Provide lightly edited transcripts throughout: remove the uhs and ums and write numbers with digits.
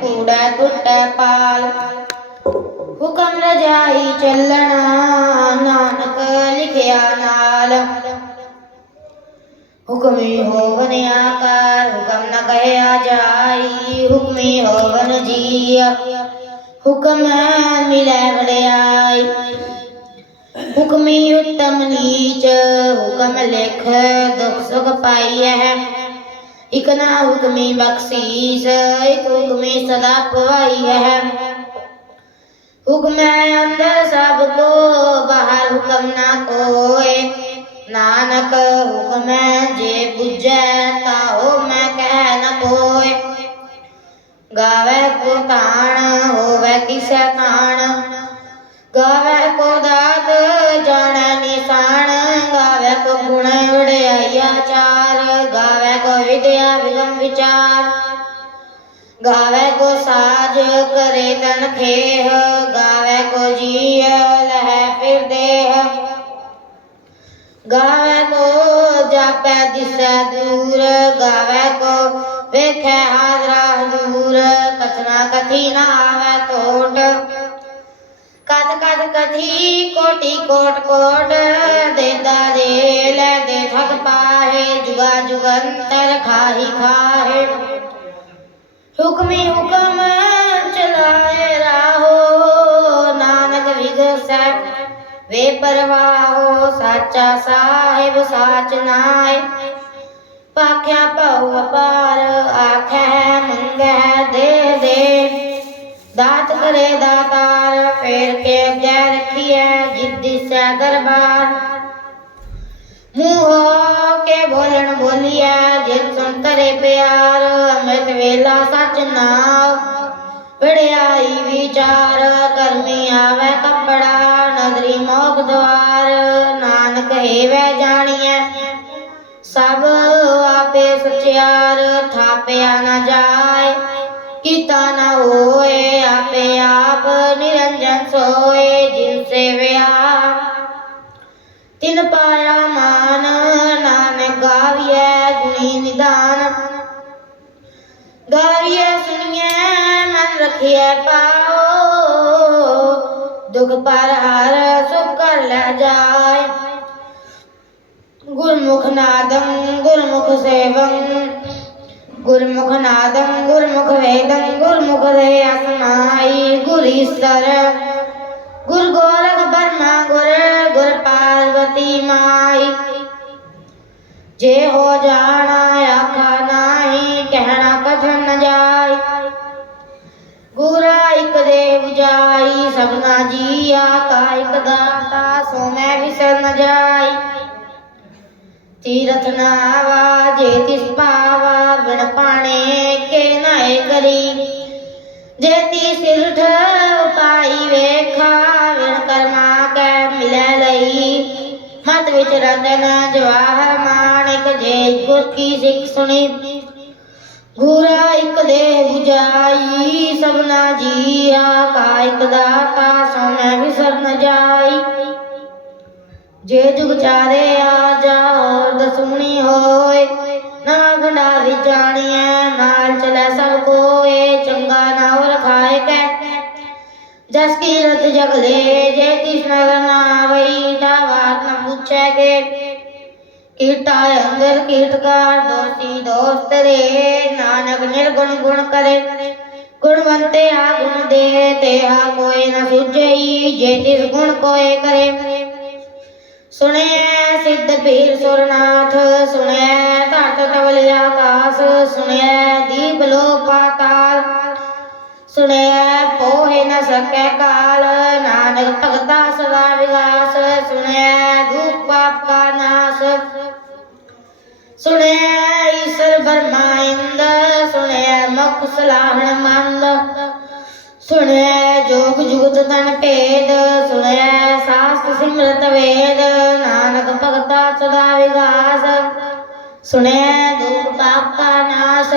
कूड़ा टुटै पाल। हुक्म रजाई चलना नानक लिखिया नाल। हुक्मी होवन आकार हुक्म न कहया जाई। हुक्मी होवन जिया हुक्म मिलै वड़ियाई। हुक्मी उत्तम नीच हुक्म लिख दुख सुख पाई है। इक ना हुक्मी बख्शीस इक हुक्मी सदा पवाई है। हुक्म अंदर सबको बाहर हुक्म ना कोय। नानक हुक्म जे बुझै ताहो मैं कह न कोय। गावे को ताण होवे किसै ताण। गावे को दात जाने निशान। गावे को गुण वड़ियाइया चार। गावे को विद्या विगम विचार। गावे को साज करे तन खेह। गावे को जीय लह फिर देह। गावे को जापै दिसै दूर। गावे को वेखै हाजरा हजूर। कथना कथी न आवे तोट। कथ कथ कथी कोटि कोट कोट। देता दे लै दे थक पाहे। जुगा जुगंतर खाही खाहे। हुक्मी हुक्म चलाए राहो। नानक विगसै वे परवाहो। साचा साहिब साच नाय। पाख्या पहु अपार आखै मंगै दे दे। दात करे दातार फेर के अगे रखिए जित दिसै दरबार। मुँह के बोलन बोलिए जित सुन करे प्यार। अमृत वेला सच नाव वड़ियाई विचार। करमी आवे कपड़ा नदरी मोख द्वार। नानक हेवै जानिए सब आपे सचियार। थापया न जाय किता न होए। आपे आप निरंजन सोए। जिन सेवया तिन पाया मान। नानक गाविए गुणी निदान। गाविए सुनिए मन रखिए पाओ। दुख पर हार सुख कर ले जाय। गुरमुख नादं गुरमुख सेवं। गुरमुख नादं गुरमुख वेदं। गुरमुख रे असनाई गुर ईश्वर। गुर गोरख ब्रह्मा गुर गुर पार्वती माई। जे हो जाना आखा नाही कहना कथन न जाय। गुरा इक दे बुझाई सबना जिया का इक दाता। सो मैं विसर न जाय। तीरथ न आवा जे तिस पावा। बिन पाणे के नाए करी। जे ती सिरठ पाई वेखा। बिन कर्मा कै मिलै लई। मत विच रतन जवाहर माणिक। जे गुर की सिख सुनी गुरा इक दे बुझाई। सबना जिया का इक दाता। सो मैं विसर न जाई। जे जुग चारे आ जाओ दसुनी होए। नवा गंढा विच जानिए नाल चलै सब कोए। चंगा नाव रखाए कै जस कीरत जग ले। जे तिस नगर न आवई ता बात न पूछै के। कीटा अंदर कीटकार दोषी दोस्त रे। नानक निर्गुण गुण करे गुणवंते आ गुण दे। तेहा कोई न सूझई जे तिस गुण कोय करे। सुने सिद्ध पीर सुरनाथ। सुने धरत तवल आकाश। सुने दीप लो पाताल। सुने पोहे न सकै काल। नानक भगता सदा विगास। सुने धूप पाप का नाश। सुने ईश्वर ब्रह्मा इंद। सुने मुख सलाहन मंद। सुने जोग जुगत तन भेद। सुने शास्त्र सिमरत वेद। नानक भगता सदा विगास। सुने धूप पाप का नाश।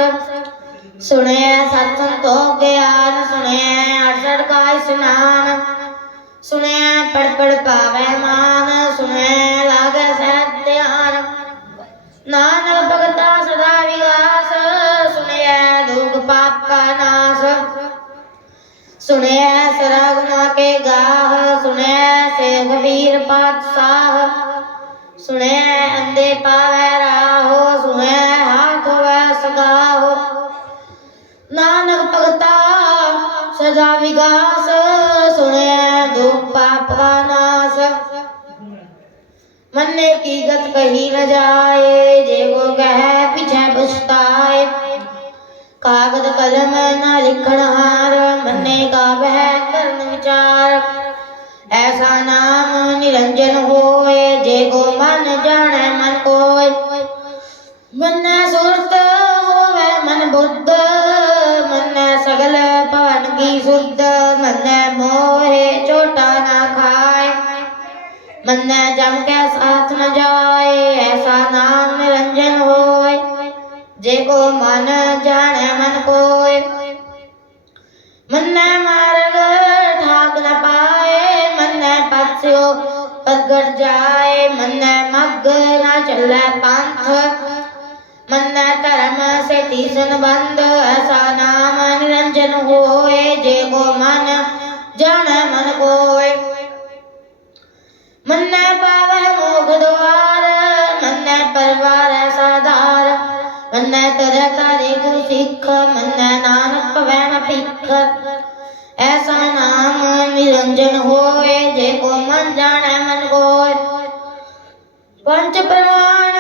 सुने सत्संतो ज्ञान। सुने 68 का स्नान। सुने पढ़ पढ़ पावे मान। सुने लागे सहज ध्यान। नानक भगता सदा विगास। सुने दुख पाप का नाश। सुने सरागुना के गाह, सुने से कबीर पातशाह, सुने अंधे पावे राहो, सुने हाथ होवे सगाहो। नानक भगता सदा विगास, सुने दुख पाप का नाश। मन्ने की गत कही न जाए, जे को कहे पीछे पछताए। कागज कलम न लिखण हार, मन्ने का वह करन विचार। ऐसा नाम निरंजन होए, जे को मन जाने मन कोय। मन्ने सुरत होवे मन बुद्ध, मन्ने सगल पवन की शुद्ध। मन्ने मोहे चोटा न खाए, मन्ने जम के साथ न जाए। ऐसा नाम निरंजन होए, जे को मन जाने मन कोय। मन्ने मार्ग ठाक न पाए, मन्ने पथ्यो पगड़ जाए। मन्ने मग न चले पंथ, मन्ने धर्म से तीसन बंद। ऐसा नाम निरंजन होए, जे को मन जाने मन कोय। मन्ने पावे मोख द्वार, मन्ने परवार साधार। मन्ने तरह तारे को सिख, मन्ने नानक पवै न भिख। ऐसा नाम निरंजन होए, जे को मन जाने मन कोय। पंच प्रमाण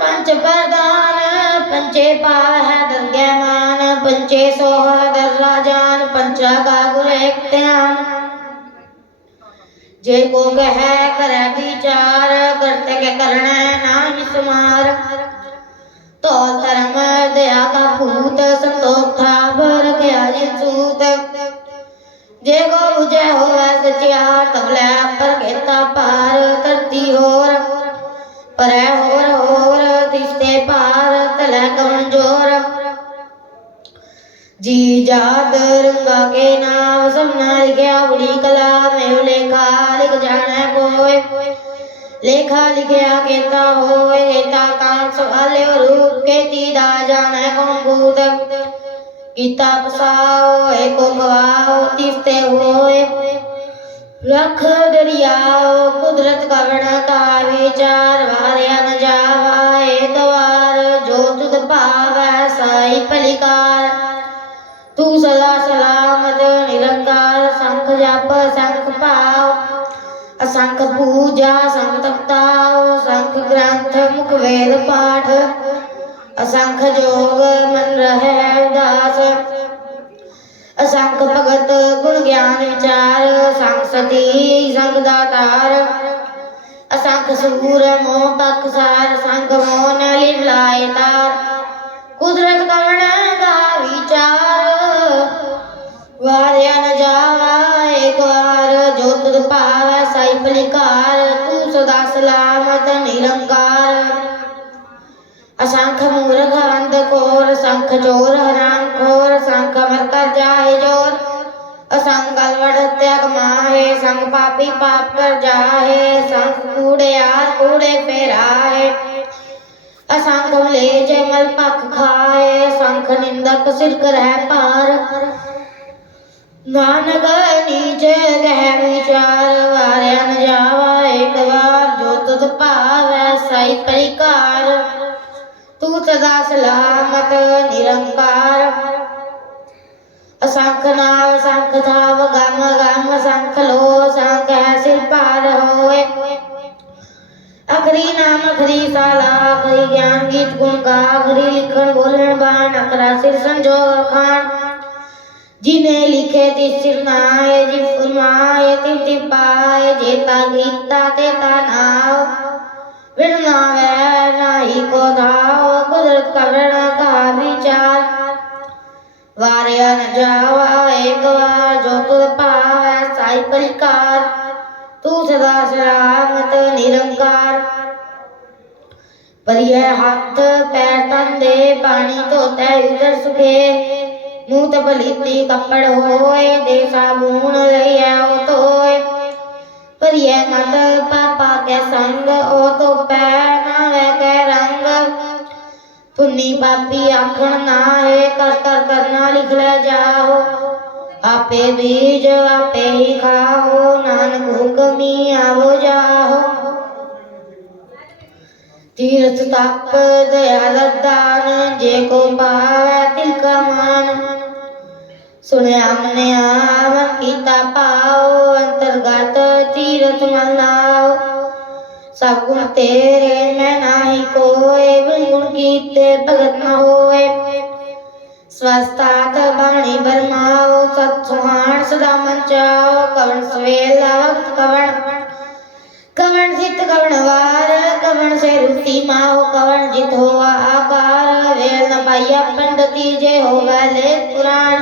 पंच प्रदान, पंचे पावै दरगह मान। पंचे सोह दर्रा जान, पंचा का गुर एक ध्यान। जे को कहे करे विचार, करते के करने नाही सुमार। तो धर्म दया का पूत, संतोख ठावर रखया जिन सूत। जे को बुझे होवे सचियार, तबले पर घेता पार। धरती होर परै होर तिसते पार, तले कवन जोर। जी जात रंगा के नाम, सबना लिखया बड़ी कला में। लेखा लिख जाने कोय, लेखा लिखया केता होए। केता कांत सवाले रूप, केती दा जाने कौन भूत। गीता पसाओ एको गवाओ, तिसते होए लख दरियाओ। कुदरत कवण का विचार, वार्या न जावा एक बार। जो तुध पावै साई पलिकार, तू सदा सलामत निरंकार। शंख जप शंख पाओ, असंख पूजा संख तपताओ। शंख ग्रंथ मुख वेद पाठ, असंख जोग मन रहे उदास। असंख भगत गुण ज्ञान विचार, संख सती संग दातार। असंख सूर मोह पक्षसार, संख मोन लीलाए तार। कुदरत कवण का विचार, वार्या न जावा एक बार। जो तुध पावै साई पलिकार, तू सदा सलामत निरंकार। असंख मूर्ख अंधकोर, संख चोर हराम खोर। संख मर कर जाए जोर, असंख गलवड़ त्याग माहे। संख पापी पाप कर जाहे, संख कूड़ेयार कूड़े फेराए। असंख मलेज मल पख खाए, संख निंदक सिर करह पार। नानक नीच कह विचार, वार्या न जावा एक बार। जो तुध पावै साई पलिकार, तू सदा सलामत निरंकार। असंख नाव संख थाव गम गम, संख लो संख है सिर पार होए। अखरी नाम अखरी साला, अखरी ज्ञान गीत गुण गा। अखरी लिखण बोलण बाण, अखरा सिर संजोग खान। जिन्हें लिखे तिस सिर नाए, जिव फुरमाए तिव तिव पाए। जेता गीता तेता नाव, बिन नावै नाही को धाव। कुदरत कवण का विचार, वार्या न जावा एक बार। जो तुध पावै साई पलिकार, तू सदा सलामत निरंकार। पर यह हाथ पैर तन दे, पानी धोते उधर सुखे। मुँह पलीती कपड़ होए, दे साबुन लइया ओ धोए। पर यह मत पापा के संग, ओ तो पै नावे के रंग। पुन्नी पापी आखण ना है, कर कर करना लिख ले जाओ। आपे बीज आपे ही खाओ, नानक हुक्मी आवो जाओ। तीर्थ तप दया दान, जे को पावै तिल का मान। सुनया मन्या मन कीता पाओ, अंतर्गत तीर्थ मन लाओ। सब गुण तेरे मैं नाही कोय, बिन गुण कीते भगत न होय। स्वस्थात बाणी बरमाओ, सत सुहान सदा मन चाओ। कवन सवेला वक्त कवन, कवन सित कवन वार, कवन से रुति माहो, कवन जित होवा आकार। वेल न पाइया पंडिती, जे होवे लेख पुराण।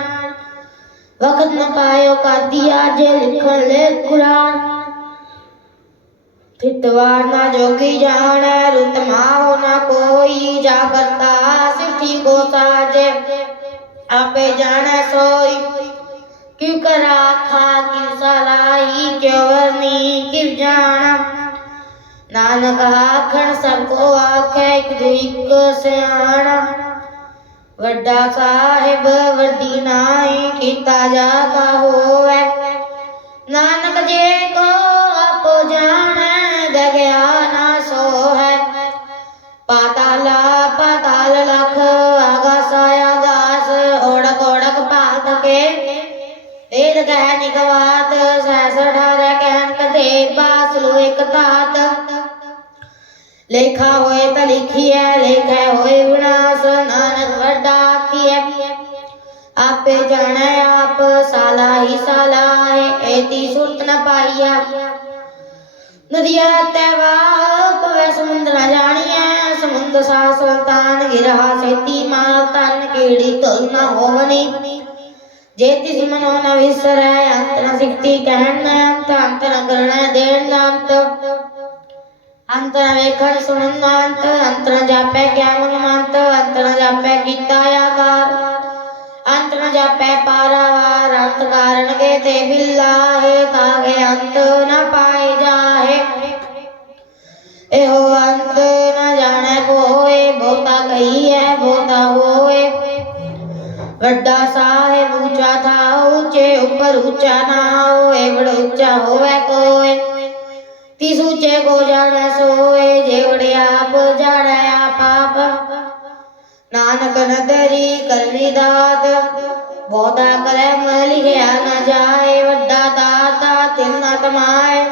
वक्त न पायो कादिया, जे लिखन लेख कुरान। फितवार ना जोगी जाने, रुत माहो ना कोई। जा करता सिद्धि को साजे, आपे जाने सोई। क्यों करा था क्यों सलाई, क्यों वर्णी क्यों जाना। नानक आखण सबको आखे, एक दू एक सियाणा। वड्डा साहिब वड्डी नाई, कीता जा का होवे। नानक जे को आपो जाने, दगया ना सो है। पाताला पाताल लख, आगास आगास। ओढ़क ओढ़क पात के, वेद कह निकवात। सहस ठारे कहन कथे, बासलु एक तात। लेखा होए त लिखिए, लेखा होए विनाश। नानक वड्डा आखिए, आपे जाने आप। साला ही साला है, एती सुरत न पाइया। नदिया तैवाह पवै समुद्र न जानिए। समुद्र सा सुल्तान गिरहा सेती माल। तन कीड़ी तुल न होवनी, जे तिस मनो न विसरै। अंत न सिक्ति कहन न अंत, अंत न करण देन न अंत। अंत न वेखण सुनन न अंत, अंत न जापै क्या मनमंत। अंत न जापै कीता आकार, अंत न जापै पारावार। अंत कारण के ते बिल्लाहे, तागे अंत न पाए जाहे। एहो अंत न जाने कोय, बहुता कहिए बहुता होए। वड्डा साहेब ऊंचा था, ऊंचे ऊपर ऊंचा ना होए। बड़ ऊंचा होवे कोय, तिस ऊंचे को जाने सोए। जेवड़े आप जाने आप आप, नानक नदरी करनी दात। बहुता करे मन लिखया न जाए, वड्डा दाता तिल न तमाए।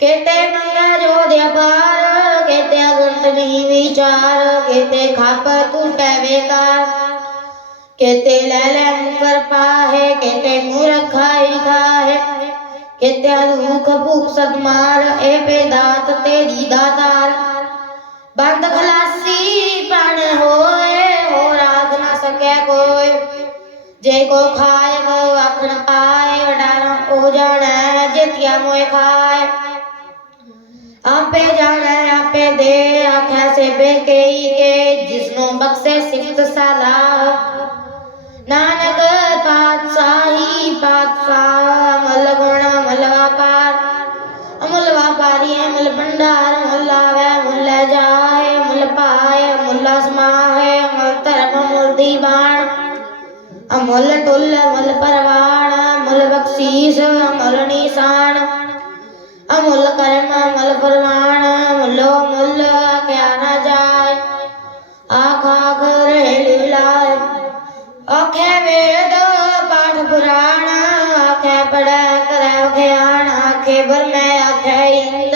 केते मंगा जो दे पार, केते अगंत नहीं विचार। केते खाप टूटे बेकार, केते ले ले मुकर पाहे। केते मूर्ख खाई खाए, केते दुख भूख सदमार। ए पे दात तेरी दातार, बंद खलासी प्राण होए। हो राग न सके कोय, जे को खाए वो आखन पाए। वडारा ओ जाने, जेतिया मोए खाए। आपे जाने आपे दे, आखे से बेकई के। जिसनो बख्शे सिफ्त सलाह, नानक पातशाही पातशाह। अमल गुण अमल व्यापार, अमल व्यापारी अमल भंडार। अमल लावे अमल जाए, अमल पाए अमल समाहे। अमल धर्म अमल दीवान, अमल टुल अमल परवान। अमल बख्शीस अमल निशान, अमल कर्म अमल फरमान। अमलो अमल क्या न जाए, आख आख रहे लीलाए। आखे वेद पाठ पुराण, आखे पढ़े करे ज्ञान। आखे ब्रह्म आखे इंद,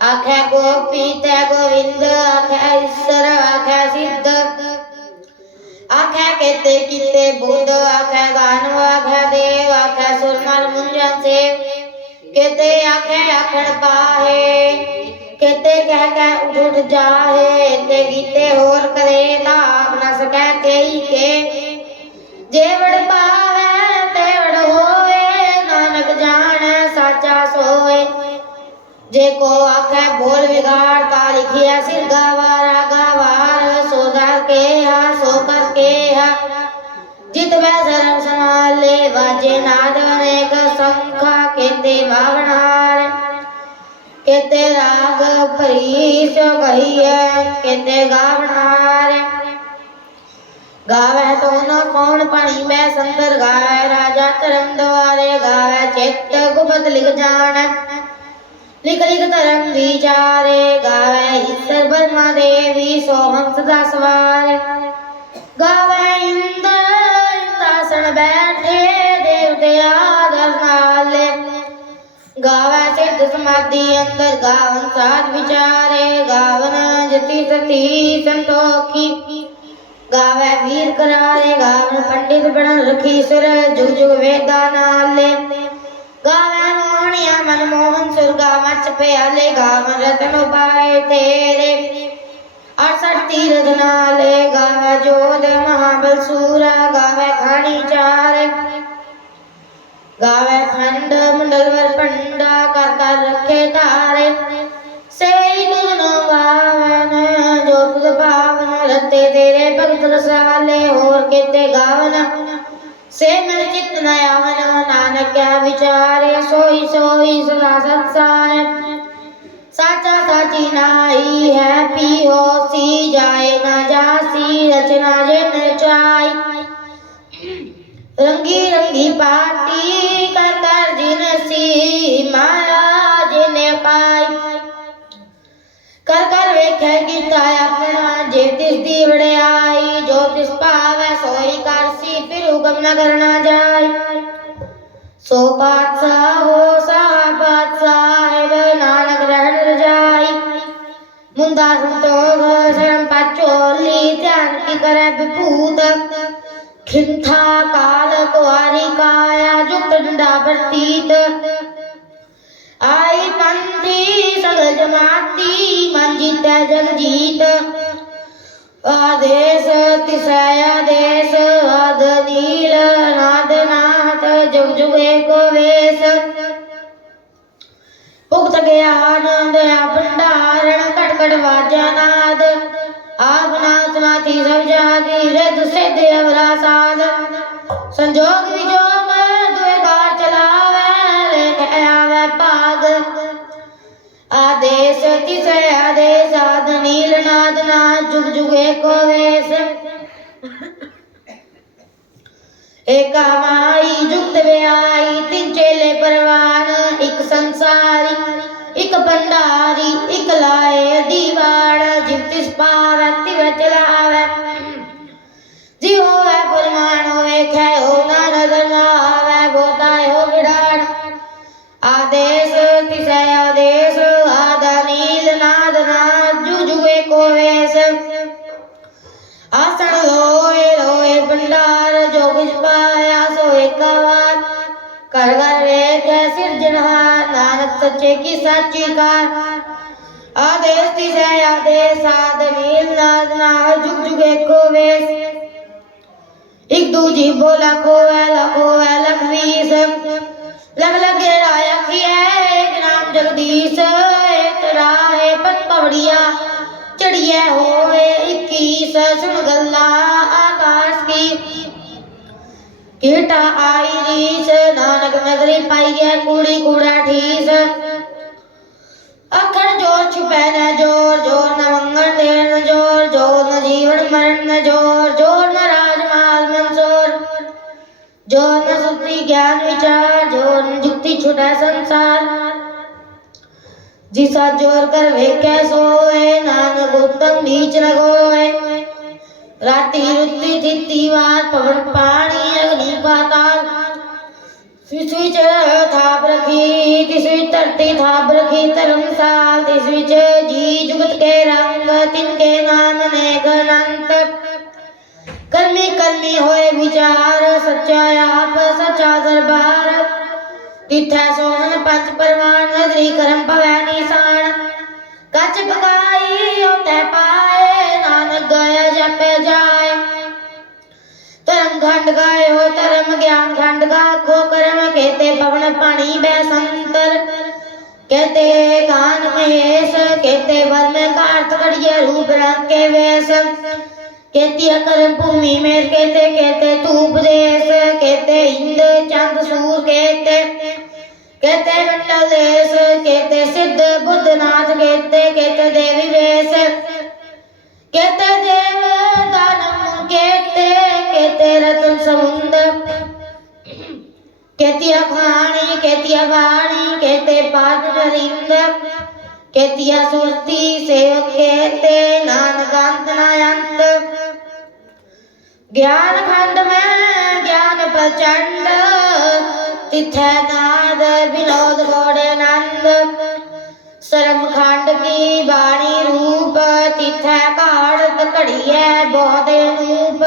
आखे गोपी ते गोविंद। आखे ईश्वर आखे सिद्ध, आखे केते कीते बुद्ध। आखे दानव आखे देव, आखे सुर नर मुंजन से। केते आखे आखण पाहे, केते कह कह उठ उठ जाहे। ते गीते होर करे, ताक न सकै केई के। जेवड़ पावे तेवड़ होए, नानक जाने साचा सोए। जे को आखे बोल बिगाड़, ता लिखिया सिर गवार। गवार सो दर के हा, सो कर के हा। जित बै शरण संभाले, बाजे नाद अनेक संखा। केते बावनहार, केते राग परीश कहिए। केते गावनहार, गावे तो न कौन पानी में संदर गावे। धर्म द्वारे गावे चित्त गुप्त लिख जान लिख लिख धर्म विचारे गावे ईश्वर ब्रह्मा देवी सोहम सदा सवार गावे इंद्र इंद्रासन बैठे देवते आदर नाले गावे सिद्ध समाधि अंदर गावन साध विचारे गावन जति सती संतोखी गावे वीर करारे गावन पंडित बन रखी सुर जुग जुग वेदा नाले गावे मोहनिया मनमोहन सुर गावा चपयाले गावन रतन उपाय तेरे 68 तीरथ नाले गावे जोध महाबल सूरा गावे खानी चार गावे खंड मंडलवर पंडा कर कर रखे तारे से दुनो गावन जो तुझ पावन रते तेरे भगत रसाले और केते गावन से मन चित न आवन नानक क्या विचारे सोई सोई सदा संसार साचा साची नाई है पी हो सी जाए ना जासी रचना जे न चाई रंगी रंगी पाती कर कर जिन सी माया जिने पाई कर कर वेखे गीता अपना जे तिस दी वड़ाई जो तिस पावे सोई करसी फिर हुक्म न करना जाय सो पातशाह हो साहब साहिब नानक रहन रजाई मुंदा संतोष शरण पाचोली ध्यान की करे विभूत खिंथा काल कुआरी काया जुक्त डंडा प्रतीत आई पंथी सगल जमाती मन जीता जग जीत आदेश तिसय आदेश आद नील नाद नाथ जुग जुग एको वेश पुक्त ज्ञान दया भंडारण कट कट वाजा नाद आपनाथ नाथी सब जागी रिद सिद्ध अवरा साध संजोग विजोग दुए कार चलावे लेख आवे पाग आदेश तिसय आदेश आद नील नाद नाद जुग जुग एको वेश एका माई जुक्त व्याई तीन चेले परवान एक संसारी एक भंडारी एक लाए दीवार जिव तिस पावै तिव चलावै जी होवे फरमान होवे खे हो ना नजर ना आवे बोताए हो विडान आदेश तिसय आदेश आदा नील नाद नाद जु जुगे को वेश आसन लोए लोए भंडार जो कुछ पाया सो एकावार कर कर वेख सिरजनहार नानक सच्चे की साची कार आदेश तिसय आदेश आद नील नाद नाद जुग जुग एको वेश एक दूजी बोला खोवे लख वीस लग लगे राया की है एक नाम जगदीश एक राहे पत पवड़िया चढ़िया होवे 21 सुन गल्ला आकाश की कीटा आई रीस नानक नजरी पाई गया कूड़ी कूड़ा ठीस अखर जोर छुपै न जोर जोर न मंगल देर न जोर जोर न जीवन मरण न जोर जोर न राजमाल मंसोर जोर न सुक्ति ज्ञान विचार जोर न जुक्ति छुटा संसार जिसा जोर कर वे सोए नानक उत्तम नीच न गोए राति रुत्ति थिति वार पवन पानी अग्नि पाताल तिसविच थाप रखी तिसविच धरती थाप रखी धर्मसाल तिसविच जी जुगत के रंग तिनके नाम नेक अनंत कर्मी कर्मी होए विचार सच्चा आप सच्चा दरबार तिथै सोहन पंच परवान नजरी करम पवै निशान कच पकाई होते पाए नानक गया जपे जाए धर्म खंड गाय हो धर्म ज्ञान खंड गा खो कर्म कहते पवन पानी बैसंतर कहते कान महेश कहते वन में कार्त कड़िया रूप रंग के वेश कहती कर्म भूमि में कहते कहते तू उपदेश कहते इंद्र चंद सूर कहते मंडल देश कहते सिद्ध बुद्ध नाथ कहते देवी वेश कहते देव दानव कहते रतन समुद्र केतिया खानी केतिया वाणी कहते पाद नरिंद केतिया सुरती सेवक कहते नानकांत नायंत ज्ञान खंड में ज्ञान प्रचंड तिथै नाद विनोद गौड़े नंद शर्म खंड की बाणी रूप तिथै काढ़ घड़ी है बहुत रूप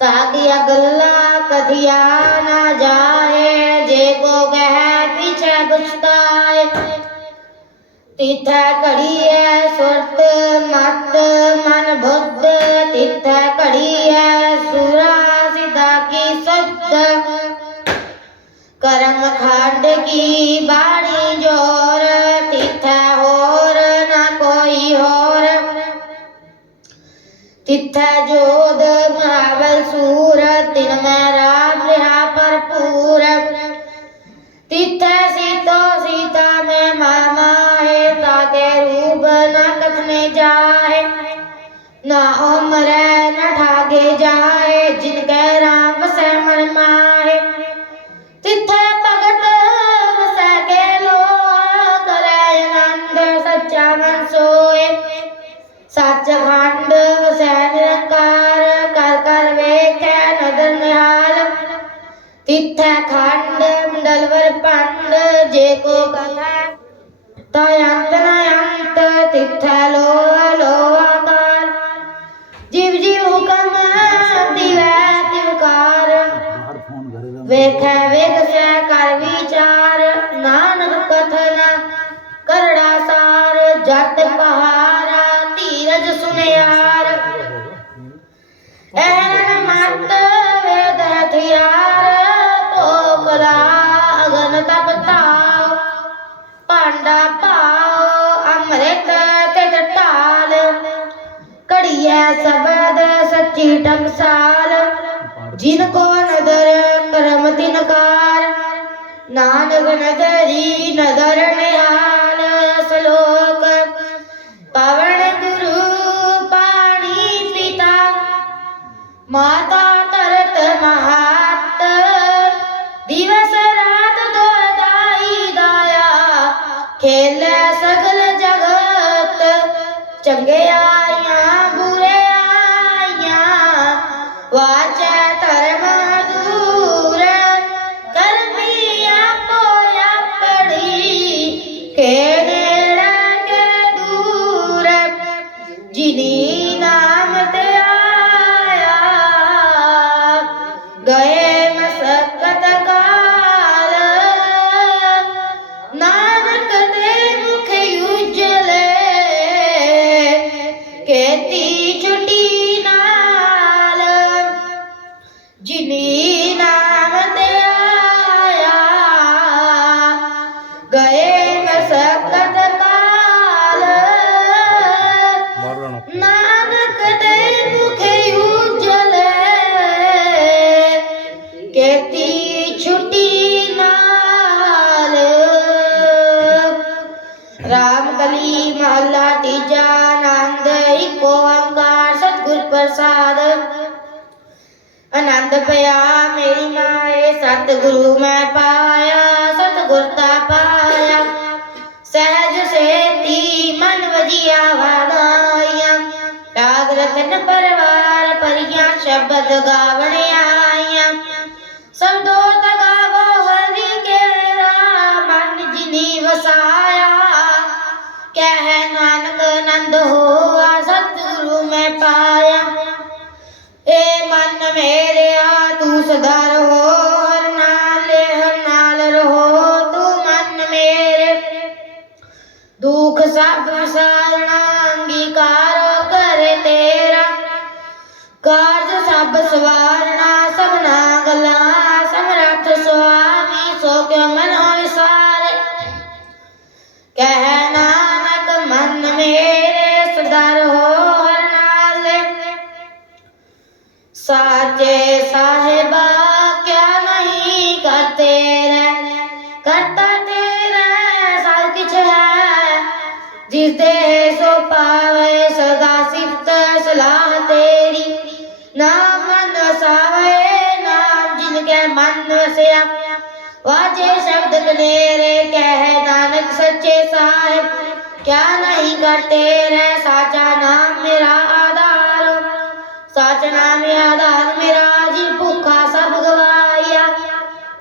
ताकि अगला कथिया ना जाए जे को कह पीछे पछताए तिथै घड़ी है सुरत मत मन बुद्ध तिथै घड़ी है सुरा सिद्धा की शुद्ध कर्म खंड की बाणी जोर तिथै होर ना कोई होर तिथै जोध महाबल सूर तिन में राम रहा भरपूर तिथै सीतो सीता में मामा है ताके रूप न कथने जाए ना उम्र न ठागे जाए जिनके राम से मन माहे तिथै भगत वसै के लो करे आनंद सच्चा मन सोए सच खंड वसै निरंकार कर कर वेखै नदर निहाल तिथै खंड मंडलवर पंड जे को कथै तयंत नयंत तिथै लोहा लोहाकार जीव जीव हुकम दिवै तिवकार वेखै वेखसै कर विचार नानक कथन करड़ा सार जत पहारा धीरज सुनियार एहन मत वेद हथियार पोकला अगन तप ताव पांडा पाओ अमृत तित टाल कड़िया सबद सच्ची टकसाल जिनको नदर करम तिनकार नानक नदरी नदर निहाल श्लोक पवन गुरु पानी पिता माता तरत महात दिवस रात दो दाई दाया खेल सगल जगत चंगे आइया बुरे आइया वाचा धर्म दूर करमी आपो आपड़ी के नेड़ा के दूर जिनी नाम ते आया गए मसकत काल नानक दे मुख उजले केती छुटी नाल जिनी नाम ते आया गए मसकत काल नानक दे मुख उजले केती छुटी नाल रामकली महला तीजा आनंद इको ओंकार सतगुर प्रसाद आनंद पया मेरी माए सतगुरु मैं पाया सतगुरता पाया सहज सेती मन वजिया वागाइया राग रतन परवार परिया शब्द गावने आइया सब दो तगावो हरि केरा मन जिनी वसाया कह नानक नंद हुआ सतगुरु में पाया ए मन मेरे तू सदा रहो हर नाल रहो तू मन मेरे दुख सब विसारना अंगीकार करे तेरा कार्य सब सवारना सबना गला समरथ स्वामी सो क्यों मन विसारे कह नानक मन मेरे सदा रहो हर नाल साचे साहिबा क्या नहीं करते रे करता तेरा सब कुछ है जिस दे सो पावे सदा सिफत सलाह तेरी नाम मन वसावे नाम जिनके मन वसया वाजे शब्द कनेरे कह नानक सच्चे साहिब क्या नहीं करते रे साचा नाम मेरा आधार साचा नाम आधार मेरा जी भूखा सब गवाया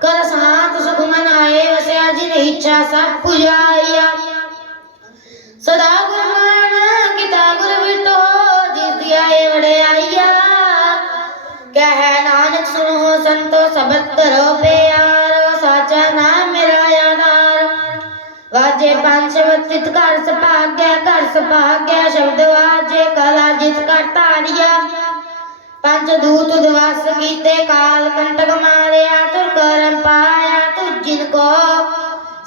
कर शांत सुख मनाए वसया जिन इच्छा सब पुजाया सदा गुरमान गीता गुर बिटो जिस दिया बड़े आइया कह नानक सुनो संतो सबत करो प्यारो साचा नाम मेरा आधार वाजे पांच शब्द घर सभाग्या शब्द वाजे कला जित कर तारिया पंच दूत दिवस कीते काल कंटक मारिया तुर करम पाया तुझ जिनको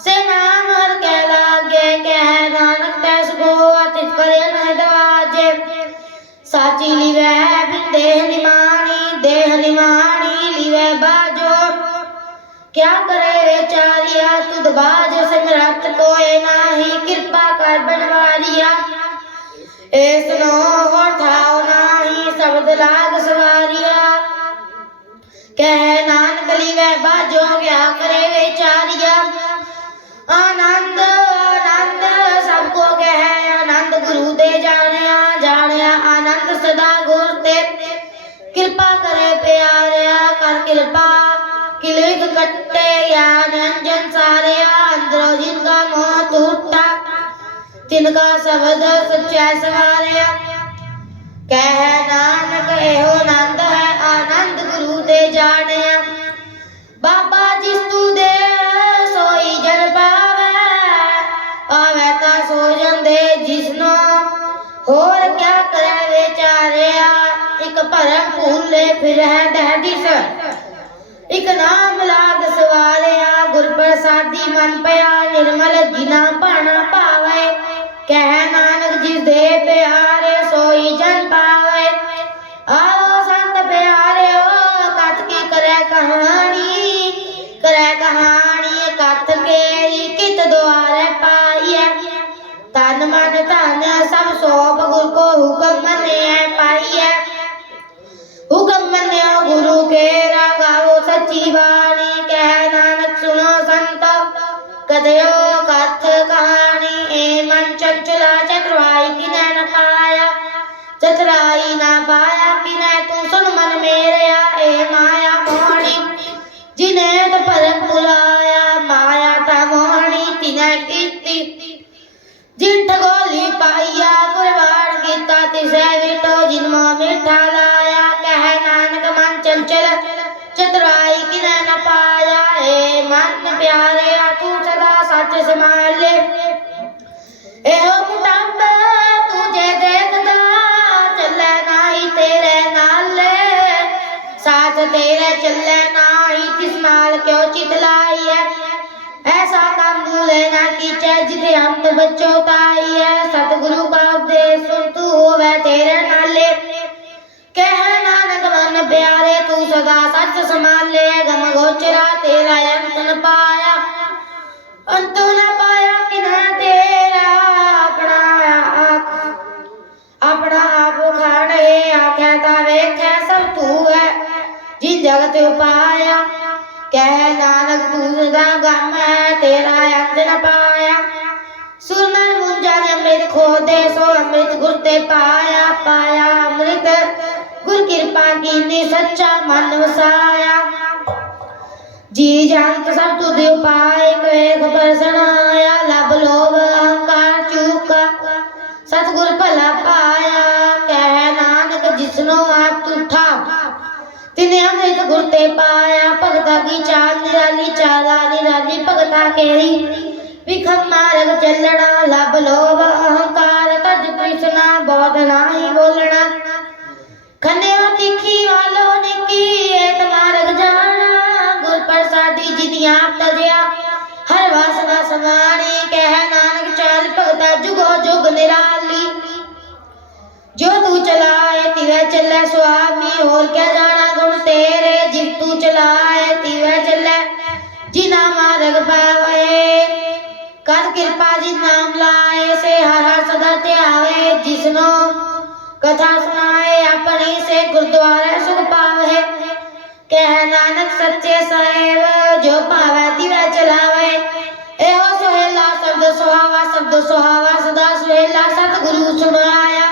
से नाम हर कह लागे कह नानक तैस गो अतित करे न दवाजे साची लिवे देह निमाणी लिवे बाजो क्या करे बेचारिया तुद बाज समरथ कोई नाही कृपा कर बनवारिया ऐस नो और थाओ नाही शब्द लाग सवारिया कह नानक लिवे बाजो क्या करे बेचारिया आनंद आनंद सबको कह आनंद गुरु दे जाने आनंद सदा गुरते कृपा करे प्यारिया कर कृपा किलिक कट्टे ज्ञान अंजन सारे अंदरो जिनका मोह टूटा तिनका शब्द सच्चा सवारिया कह नानक एहो आनंद है आनंद गुरु दे जाने बाबा जिस तू दे सोई जन पावे ता सो जंदे जिसनो होर क्या करे बेचारिया एक भरम भूले फिर है दहदिस एक नाम लाग सवालिया गुर प्रसादी मन पया निर्मल जिना पाना पावे कह नानक जिस दे प्यारे सोई जन पावे आओ संत प्यारे ओ कथ की करे कहानी कथ के कित द्वारे पाइए तन मन धन सब सौंप गुर को हुक्म मने पाइए हुक्म मन्यो गुरु के गाओ सच्ची वाणी कह नानक सुनो संत कथयो कथ कहानी ए मन चंचला चतुराई किने न पाया चतुराई ना पाया किने तू सुन मन मेरे ए माया मोहनी जिन्हें तो परम बुलाया माया था मोहनी तिने कीती जिन ठगोली पाइया गुरबाण गीता तिसे विटो जिन्मो मिठा लाया कह नानक मन चंचल चतुराई किने न पाया हे मन प्यारे तू सदा सच संभाल ले एहो मुटंब तुझे देखदा चले नाही तेरे नाल साथ तेरे चले नाही तिस नाल क्यों चितलाई है ऐसा काम भूले ना कीचे जिते अंत बचोताई है सतगुरु का उपदेश सुन तू होवे तेरे नाले कह नानक मन प्यारे तू सदा सच संभाल ले गम गोचरा तेरा अंत न पाया अंत न पाया किना तेरा अपना आप खाड़े आख्या ता वेख्या सब तू है जिन जगत उपाया कह नानक तू सदा गम है तेरा अंत न पाया सुरनर मुंजा ने अमृत खो दे सो अमृत गुर ते पाया अमृत गुर कृपा कीनी सच्चा मन वसाया जी जानत सब तुद उपाय वेख प्रसन्न आया लब लोभ अहंकार चूका सतगुर भला पाया कह नानक जिसनो आप तुठा तिने अमृत गुर ते पाया भगता की चाल निराली भगता केरी विखम मार्ग चलना लब लोभ अहंकार तज कृष्णा बहुत नाही बोलना खन्यो तीखी वालो निकी एत मार्ग जाना गुर प्रसादी जिनी आप तजया हर वासना समानी कह नानक चाल भगता जुगो जुग निराली जो तू चलाए तिवे चले स्वामी और क्या जाना गुण तेरे जिव तू चलाए तिवे चले जिना मार्ग पावे कर कृपा जिन नाम लाए से हर सदा त्यावे जिसनो कथा सुनाए अपनी से गुरुद्वारे सुख पावे कह नानक सच्चे साहेब जो पावे तिवे सुहावा सदा सुहेला सतगुरु सुनाया।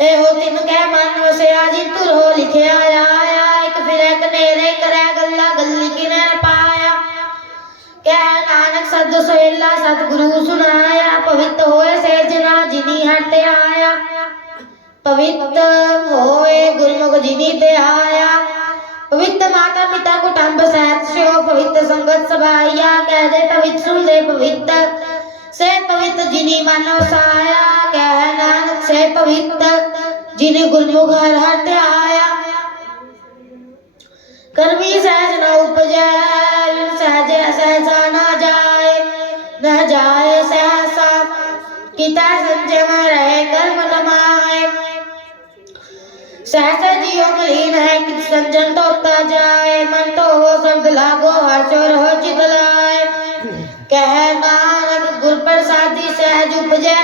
एहो तिन कह मन वसिया जितुर हो लिखे आया। एक फिर एक नेरे करे गल्ला गल्ली किने पाया। कह नानक सद सुहेला सतगुरु सुनाया। पवित्र होए से जना जिनी हटते आया। पवित्र होए गुरमुख जिनी ते आया। पवित्र माता पिता कुटुंब सहित स्यो पवित्र संगत सभाइया। कह दे पवित्र सुन दे पवित्र से पवित्र जिनी मानो साया। कह नानक से पवित्र जिनी गुरमुख हर हर आया। कर्मी सहज न उपजै सहज सहसा न जाए सहसा। किता संचय में रहे कर्म कमाए। सहसा जियो मलिन है कित संजन तोता जाए। मन तो हो शब्द लागो हर चोर हो चित लाए। कह नानक गुर प्रसादी सहज उपजै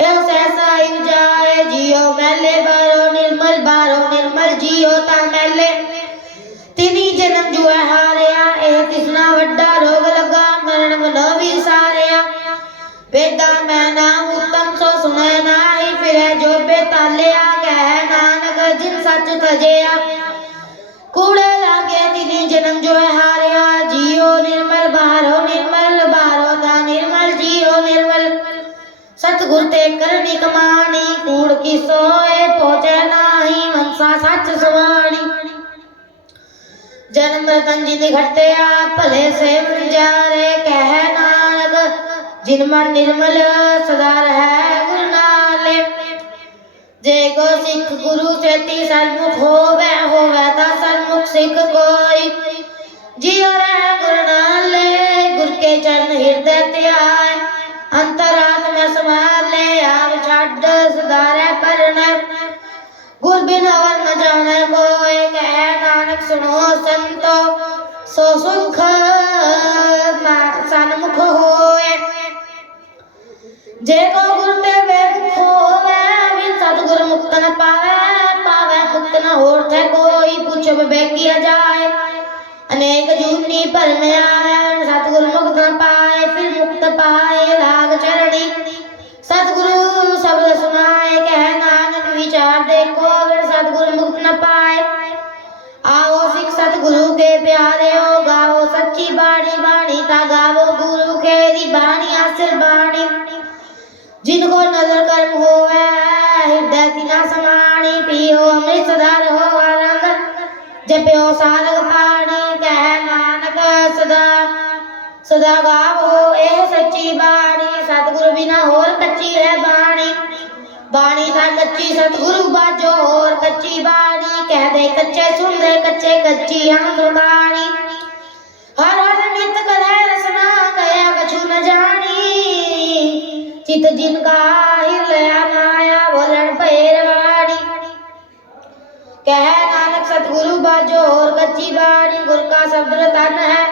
एवं सहसा ही जाए। जियो मैले बारो निर्मल जियो ता मैले। तिनी जन्म जुए हारिया एह तिसना वड्डा रोग लगा। मरण मनो विसारिया वेदा मैं नाम उत्तम सो सुने नाई। फिरे जो बेतालिया कह नानक जिन सच तजया। कूड़े लागे तिनी जन्म जो हारिया। जियो निर्मल बारो ता निर्मल जियो निर्मल। सतगुर ते करनी कमानी कूड़ की सोए पहुंचे नाही। मनसा सच सुवाणी जन्म रतन जिन घटे आप भले से जारे। कह नानक जिन मन निर्मल सदा रहे गुरु नाले। जे को सिख गुरु सेती सन्मुख होवे ता सन्मुख सिख कोई। जियो रहे गुरु नाले गुर के चरण हृदय त्याय। अंतरात्मा समाले आप छाड़ सदा रहे परने। गुर बिन और न जाने कोई। कह नानक सुनो संतो सो सुख सन्मुख होए। जे को गुर ते बेमुख होवे बिन सतगुर मुक्त न पावे मुक्त न होर थे कोई। पूछो किया जाए अनेक जूनी पर में आए। सतगुर मुक्त न पाए फिर मुक्त पाए लाग चरणी। सतगुरु शब्द सुनाए कह नानक विचार देखो अगर सतगुरु मुक्त न पाए। आओ सिख सतगुरु के प्यारे हो गाओ सच्ची बाणी बाणी ता गावो गुरु खेरी बाणी आसिर बाणी। जिनको नजर कर्म होवे हृदय तिना समाणी। पियो अमृत सदा रहो आरंग जप्यो सारग पाणी। कह नानक सदा सदा गावो ए सच्ची बाणी। सतगुरु बिना होर कच्ची है बाणी। बाणी था कच्ची सतगुरु बाजो होर कच्ची बाणी। कह दे कच्चे सुन दे कच्चे कच्ची अंगुरबाणी। हर हर नित करे रसना गया कछु न जानी। चित जिनका हिरलया माया बोलन पैरवाड़ी। कह नानक सतगुरु बाजो और कच्ची बाणी। गुर का शब्द रतन है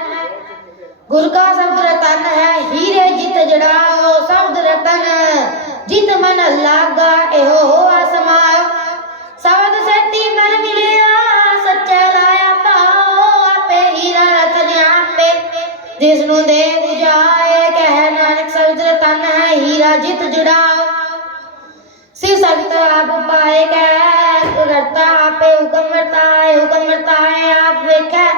गुर का शब्द रतन है। हीरे जित जड़ाओ शब्द रतन जित मन लागा एहो होआ समाओ। शब्द सेती मन मिलिया सच्चा लाया पाओ। आपे हीरा रतन आपे जिसनु दे बुझाए। कह नानक शब्द रतन है हीरा जित जुड़ाओ। शिव सक्त आप पाए कह करता आपे हुक्म करता है आप वेखे।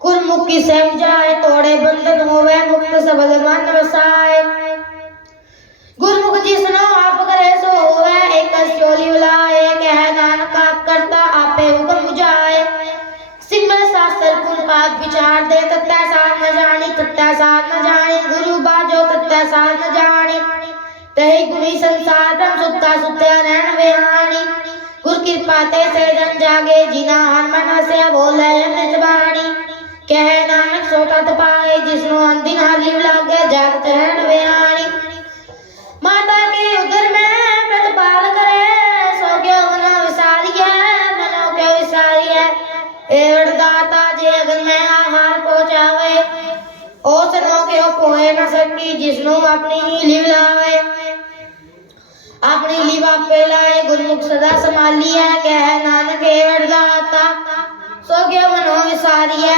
गुरमुखी से जाए तोड़े बंधन होवे मुक्त सबल मन वसाए। गुरमुख जिसनो आप करे सो होवे एक स्योली बुलाए। कह नानक आप करता आपे हुक्म बुझाए। सिमर शास्त्र पुन पाक विचार दे तत्ता सार न जानी तत्ता सार न जानी। गुरु बाजो तत्ता सार न जानी। तही गुणी संसार ब्रह्म सुत्ता सुत्या नैन विहानी। गुर कृपा ते से जन जागे जिना मन से बोले अमृत बाणी। कह नानक सोता तपाए जिसनो अंदिन हाली लागे जागत रहन विहानी। माता के उदर में प्रतिपाल करे सो क्यों मनो विसारिया मनो क्यों विसारिया। एवं दाता जे अगर में आहार पहुँचावे ओ सनो के पोए न सकी जिसनो अपनी ही लिव लावे। अपनी लिव आपे लाए गुरमुख सदा संभालिया। कह नानक एवं दाता सो क्यों मनो विसारिया।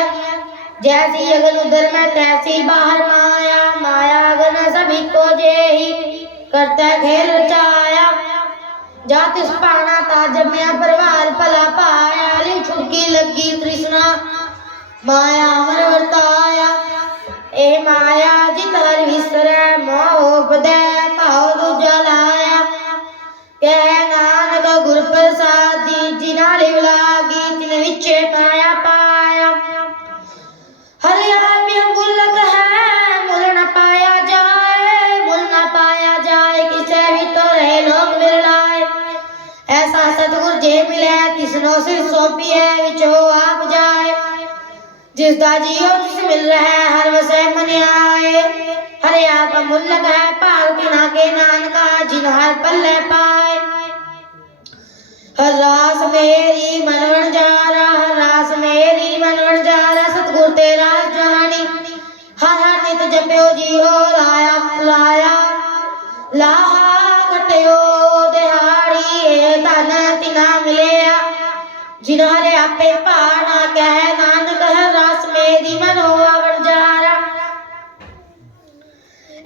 जैसी अगन उधर में तैसी बाहर माया, माया अगन सभी को जेही करता खेल रचाया। जातिस पाना था जब मैं परिवार भला पाया, ली छुटकी लगी तृष्णा माया अमर वर्ताया। ए माया जित हर विसरै मोह उपदे भाव दूजा लाया। कह नानक गुर प्रसादी जिना लिव लागी तिन विचे पाया पाया। हरे आप यह मुल्लक है मुल न पाया जाए, मुल न पाया जाए किसे भी तो रहे लोग मिलाए। ऐसा सतगुर जे मिले तिसनो सिर सौंपी है विचो आप जाए। जिसदा जियो तिस मिल रहा हर वसे मन आए। हरे आप मुल्लक है पाल तिना के नानका जिन हर पल्ले पाए। हर रास मेरी मनवण जा रहा, हर रास मेरी मनवण जा रहा, सतगुर तेरा जानी हर हर नित जप्यो जी हो लाया लाया। लाहा कटयो दिहाड़ी धन तिना मिलिया, जिन हरे आपे पाना कह नानक हर रास मेरी मन होवण जा रहा।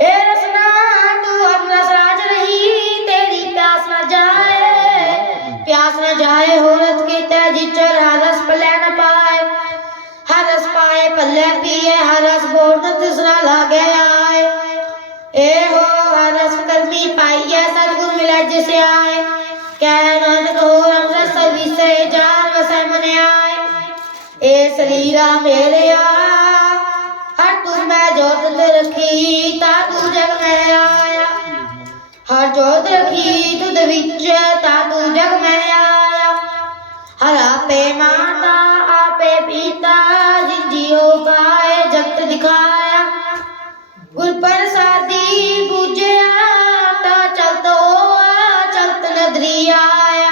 ए रसना तू हम रस राज रही तेरी प्यास न जाए, प्यास न जाए होरत की तेजी चल हर रस पले न पाए। हर रस पाए पल्ले पिए हर रस बोर्ड तीसरा लागे आए। ए हो हर रस कर्मी पाइए सतगुर मिले जिसे आए। कह नानक हो हम रस विसे जार वसे मन आए। ए शरीरा मेरे हर तुम मैं जोत रखी ता तू जग में आया। हर जोत रखी तुद विच ता तू जग में आया। हर आपे माता आपे पिता जिन जियो पाए जगत दिखाया। गुर प्रसादी पूजया ता चलतो चलत नदरी आया।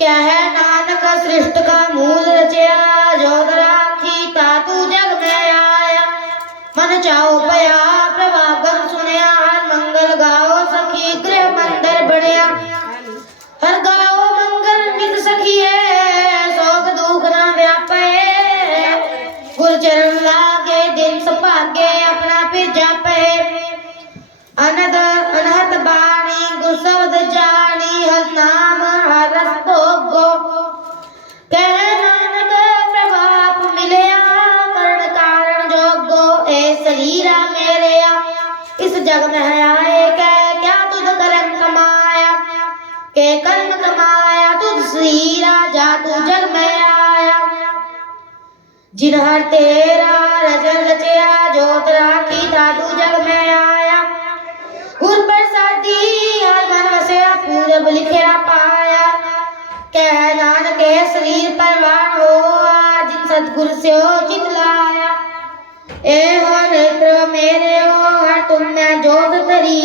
कह नानक सृष्ट का मूल रचया जोग राखी ता तू जग में आया। मन चाहो पया प्रभागम सुनया हर मंगल गाओ सखी गृह मंदिर बढ़िया। हर गाओ मंगल नित सखी है सोग दुख ना व्यापे। गुर चरण लागे दिन सभागे अपना फिर जापे। अनद अनहत बाणी गुर शब्द जानी हर नाम हर रस भोगो। कह नानक प्रभाप मिलया करण कारण जोगो। ए शरीरा मेरेया इस जग में आए कह क्या तुझ कर्म कमाया। के कर्म कमाया तुझ शरीरा जा तू जग में आया। जिन हर तेरा रचन रचया जोत राखी ता तू जग में आया। गुर प्रसादी हर मन वसया पूरब लिखया पाया। कह नानक शरीर परवान हो जिन सतगुर से हो चित लाया। ए हो नेत्र मेरे हो हर तुम में जोत धरी।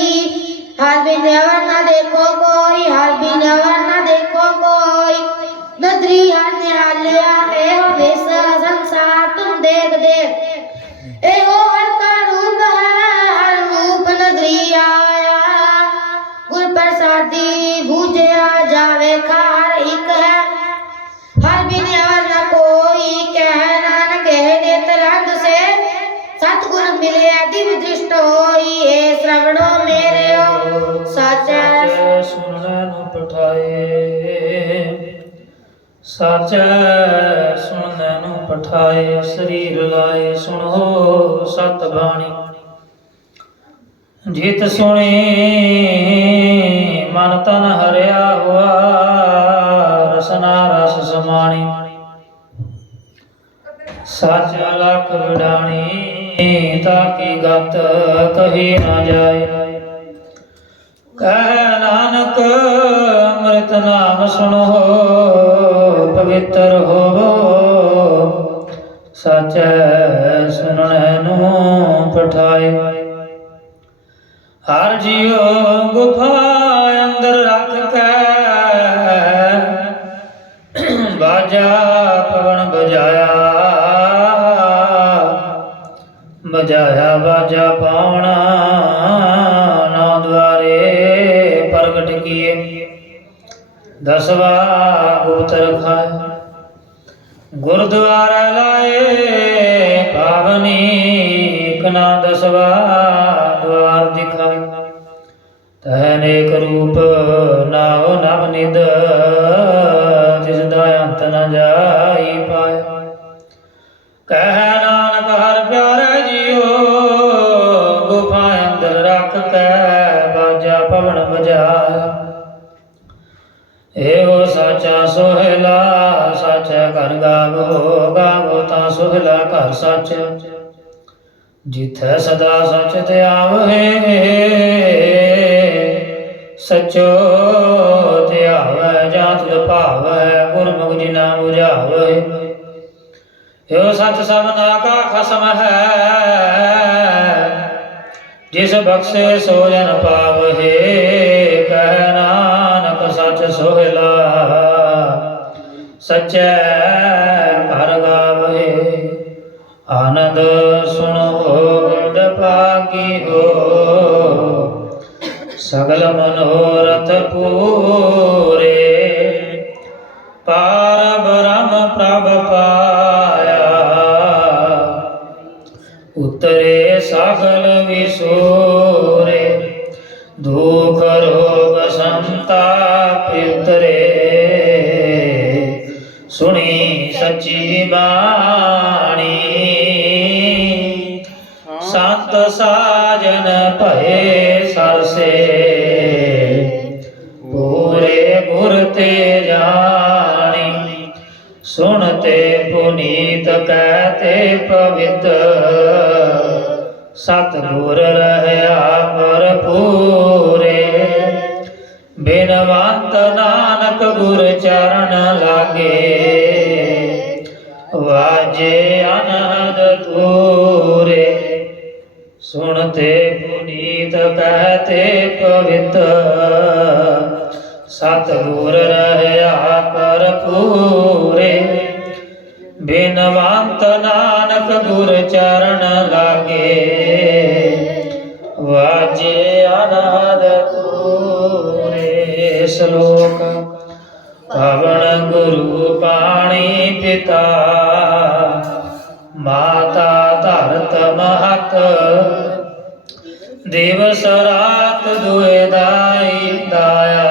हर बिन अवर न देखो कोई, हर बिन अवर न देखो कोई। नदरी हर निहालिया ए हो वेश संसार तुम देख देख। ए हो हर का रूप है हर रूप नदरी आया। गुर प्रसादी भूजया जावे खार एक है। हर बिन अवर न कोई कह नानक नेत्रंध से सतगुर मिले दिव्य दृष्ट होई। ए श्रवणो मेरे हो साचा सुनने नु पठाए, साचा सुनने नु पठाए। शरीर लाए सुनो सत बाणी, जित सुनी मन तन हरिया हुआ रसना रस समाणी। साचा लख विडाणी ताकि गत कही न जाए। कह नानक अमृत नाम सुनो पवित्र होवो। साचा सुनने नु पठाए। हर जियो गुफा अंदर रख के बाजा पवन बजाया। बजाया बाजा पावना नौ द्वारे प्रगट किए। दसवा गुप्त रखाए गुरुद्वारा लाए अवनीक ना दसवा द्वार दिखाई, तह अनेक रूप नाव नवनिध, जिसदा अंत न जाई पाए। कह नानक हर प्यारे जियो, गुफा अंदर रख कै बाजा पवन बजाए। एहो साचा सोहला सच घर गावो, गावो ता सोहला घर सच, जिथे सदा सच ते आवहे, सचो ते आवै जात भावै, गुरमुख जिना बुझावै। यो सच सबना का खसम है, जिस बख्शे सो जन पावहे। कह नानक सच सोहला सच्चै घर गावहे। आनंद सुनो गुड भागी हो, सगल मनोरथ पूरे। पार ब्रह्म प्रभ पाया, उतरे सगल विसोरे। दुख रोग संताप उतरे, सुनी सच्ची बाणी। संत साजन भये सरसे, पूरे गुर ते जानी। सुनते पुनीत कहते पवित्र, सतगुर रहया भरपूरे। बिनवंत नानक गुर चरण लागे, वाजे अनहद तूरे। सुनते पुनीत कहते पवित्र, सतगुर रहया भरपूरे। बिनवंत नानक गुर चरण लागे, वाजे अनाद तूरे। श्लोक पवन गुरु पाणी पिता, माता धरत महत। दिवस रात दुए दाई दाया,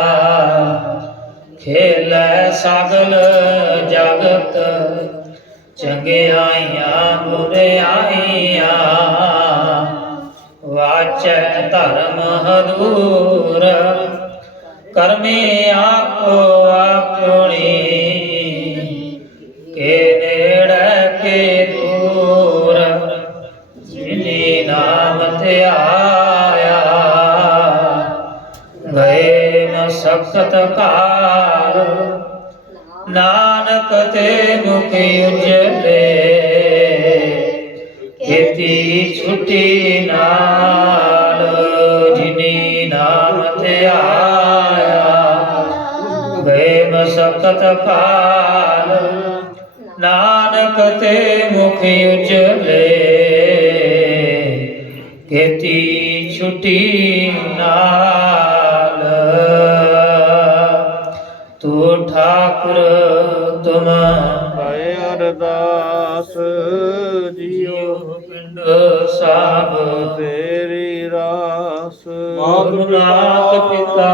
खेलै सगल जगत। चंगियाइयां बुरियाइयां, वाचै धर्म हदूर। कर्मी आपो अपनी, के नेड़े के दूर। जिनी नाम ते आया, गए मसकत काल। नानक ते मुखी उजले, खेती छुटी नाल। जिनी नाम ते आया, गए मसकत काल। नानक ते मुखी उजले, खेती छुटी नाल। तू ठाकुर तुम ਭਾਏ ਅਰਦਾਸ ਜੀਓ, ਪਿੰਡ ਸਾਹਿਬ ਤੇਰੀ ਰਾਸ। ਗੁਰੂ ਨਾਨਕ ਪਿਤਾ